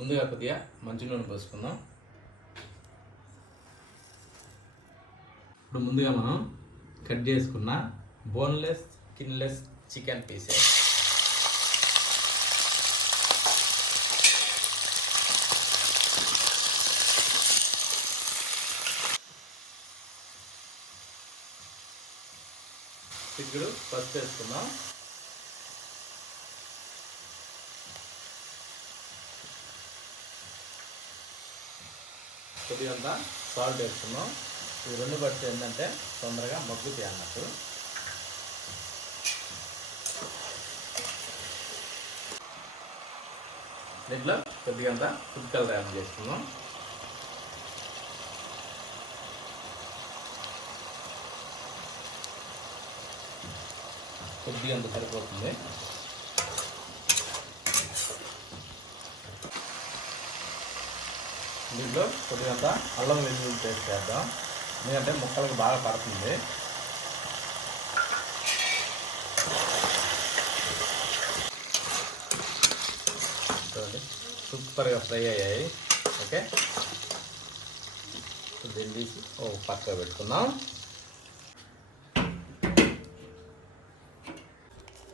ముందుగా కొద్దిగా మంచి నూనె పోసుకుందాం. ఇప్పుడు ముందుగా మనం కట్ చేసుకున్న బోన్లెస్ స్కిన్లెస్ చికెన్ పీసెస్ ఇప్పుడు ఫస్ట్ వేసుకుందాం. కొద్దిగా సాల్ట్ వేసుకున్నాం. ఇవి రెండు పడితే ఏంటంటే తొందరగా మగ్గుతాయి అన్నట్టు. దీంట్లో కొద్దిగా ఫుడ్ కలర్ యాడ్ చేసుకుందాం. కొద్దిగా సరిపోతుంది. దీంట్లో కొద్దిగా అల్లం వెల్లుల్లి పేస్ట్ చేద్దాం, ఎందుకంటే ముక్కలకు బాగా పడుతుంది. చూడండి సూపర్గా ఫ్రై అయ్యాయి. ఓకే, దీన్ని తీసి పక్కగా పెట్టుకుందాం.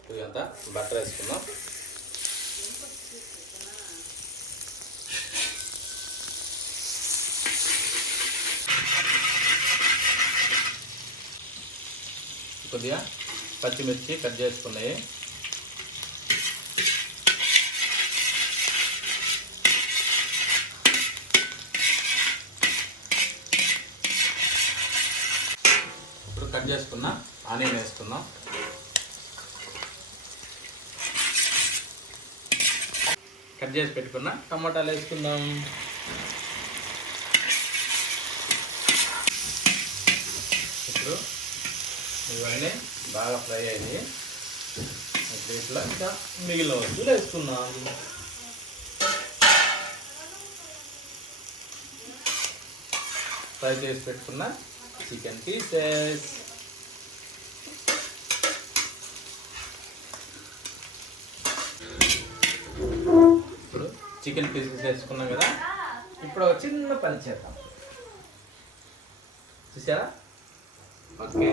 కొద్దిగా బటర్ వేసుకుందాం. కొద్దిగా పచ్చిమిర్చి కట్ చేసుకున్నాయి. ఇప్పుడు కట్ చేసుకున్న ఆనియన్ వేసుకుందాం. కట్ చేసి పెట్టుకున్న టమాటాలు వేసుకుందాం. ఇప్పుడు ఇవన్నీ బాగా ఫ్రై అయ్యి ఇట్లా ఇంకా మిగిలిన వస్తువులు వేసుకున్నాం. ఫ్రై చేసి పెట్టుకున్న చికెన్ పీసెస్ ఇప్పుడు చికెన్ పీసెస్ వేసుకున్నాం కదా. ఇప్పుడు ఒక చిన్న పని చేద్దాం, చూసారా? ఓకే,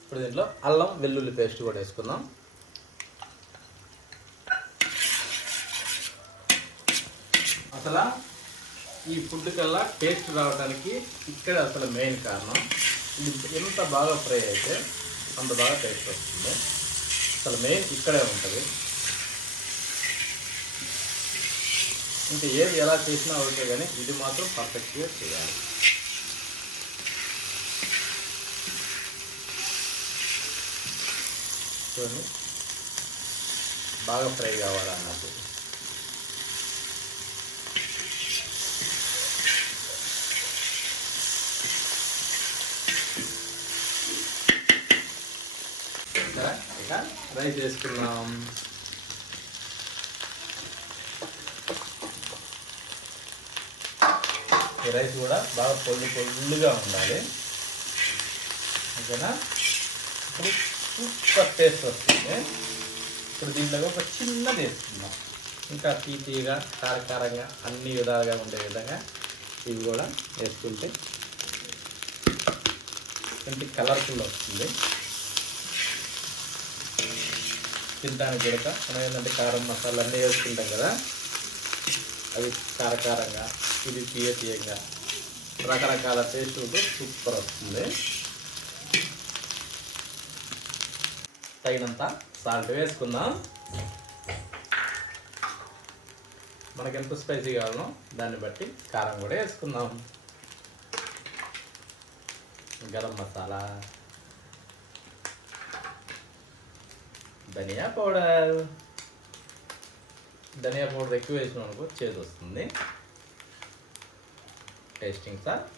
ఇప్పుడు దీంట్లో అల్లం వెల్లుల్లి పేస్ట్ కూడా వేసుకుందాం. అసలు ఈ ఫుడ్ కల్లా టేస్ట్ రావడానికి ఇక్కడ అసలు మెయిన్ కారణం, ఇది ఎంత బాగా ఫ్రై అయితే అంత బాగా టేస్ట్ వస్తుంది. అసలు మెయిన్ ఇక్కడే ఉంటుంది. ఇంకా ఏది ఎలా చేసినా ఓకే, కానీ ఇది మాత్రం పర్ఫెక్ట్గా చేయాలి. చూడండి బాగా ఫ్రై కావాలన్నట్టు. ఇక రైస్ వేసుకున్నాం. ఈ రైస్ కూడా బాగా పొల్లుగా ఉండాలి, ఓకేనా? ఇప్పుడు సూపర్ టేస్ట్ వస్తుంది. ఇప్పుడు దీంట్లో ఒక చిన్నది వేసుకుందాం, ఇంకా తీపిగా కారకారంగా అన్ని విధాలుగా ఉండే విధంగా ఇవి కూడా వేసుకుంటే ఇంటి కలర్ఫుల్ వస్తుంది. తినడానికి కూడా మనం ఏంటంటే కారం మసాలా అన్నీ వేసుకుంటాం కదా, అవి కారకారంగా ఇది తీయగా రకరకాల టేస్ట్ సూపర్ వస్తుంది. తగినంత సాల్ట్ వేసుకుందాం. మనకి ఎంత స్పైసీ కావాలో దాన్ని బట్టి కారం కూడా వేసుకుందాం. గరం మసాలా, ధనియా పౌడర్ ఎక్కువ వేసినాం అనుకో చేదు వస్తుంది. Tasting salt.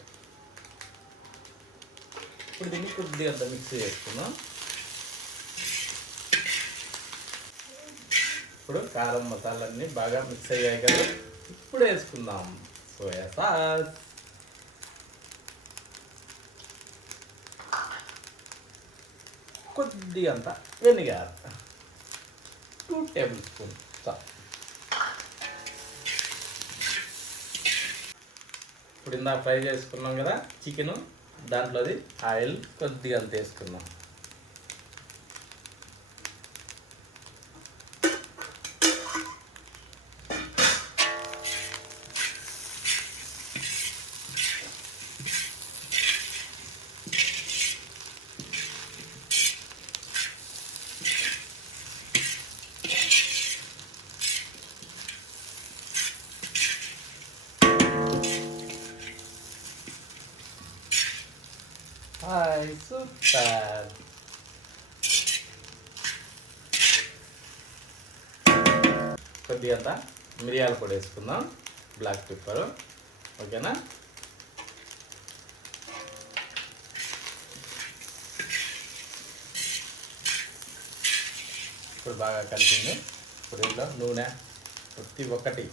ఇప్పుడు దీన్ని కొద్దిగా అంత మిక్స్ చేసుకుందాం. ఇప్పుడు కారం మసాలాన్ని బాగా మిక్స్ అయ్యాయి కదా, ఇప్పుడు వేసుకుందాం సోయా సాస్. కొద్ది అంత వెనిగర్ 2 టేబుల్ స్పూన్ చాలు. ఇప్పుడు ఇందాక ఫ్రై చేసుకున్నాం కదా చికెను, దాంట్లోది ఆయిల్ కొద్దిగా అంత వేసుకున్నాం. Hi super. కొద్దిగా అంత మిరియాల పొడి వేసుకుందాం, బ్లాక్ పెప్పర్. ఓకేనా? ఇప్పుడు బాగా కలిపింది. ఇప్పుడు ఇంట్లో నూనె ప్రతి ఒక్కటి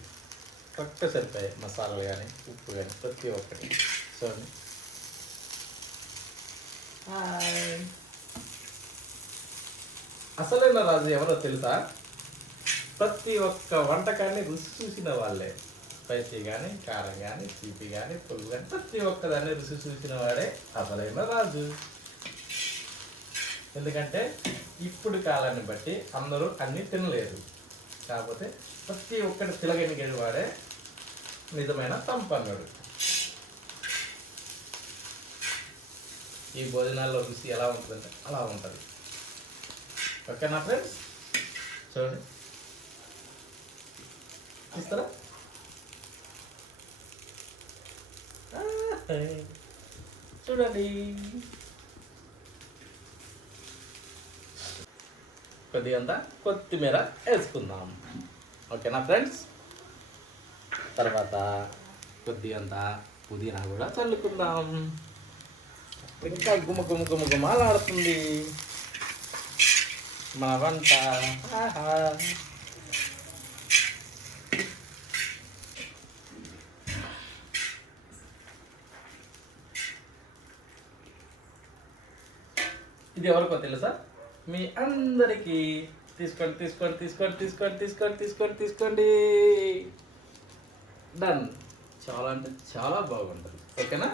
కరెక్ట్ సరిపోయాయి, మసాలాలు కానీ ఉప్పు కానీ ప్రతి ఒక్కటి. చూడండి. అసలైన రాజు ఎవరో తెలుసా? ప్రతి ఒక్క వంటకాన్ని రుచి చూసిన వాళ్ళే. స్పైసీ కానీ, కారం కానీ, తీపి కానీ, పులుపు కానీ ప్రతి ఒక్కదాన్ని రుచి చూసిన వాడే అసలైన రాజు. ఎందుకంటే ఇప్పుడు కాలాన్ని బట్టి అందరూ అన్నీ తినలేరు. కాకపోతే ప్రతి ఒక్కటి తిలగనిగడి వాడే నిజమైన సంపన్నుడు. ఈ భోజనాల్లో రుచి ఎలా ఉంటుందంటే అలా ఉంటుంది. ఓకేనా ఫ్రెండ్స్? చూడండి, ఇస్తారా? చూడండి, కొద్దిగంత కొత్తిమీర వేసుకుందాం. ఓకేనా ఫ్రెండ్స్? తర్వాత కొద్దిగంత పుదీనా కూడా చల్లుకుందాం. ఇంకా గుమ్మ గుమ్మ గుమ్మ గుమ్మలాడుతుంది మన వంట. ఇది ఎవరికో తెలుసా? మీ అందరికీ. తీసుకోండి తీసుకోండి తీసుకోండి తీసుకోండి తీసుకోండి తీసుకోండి తీసుకోండి. డన్. చాలా అంటే చాలా బాగుంటుంది. ఓకేనా?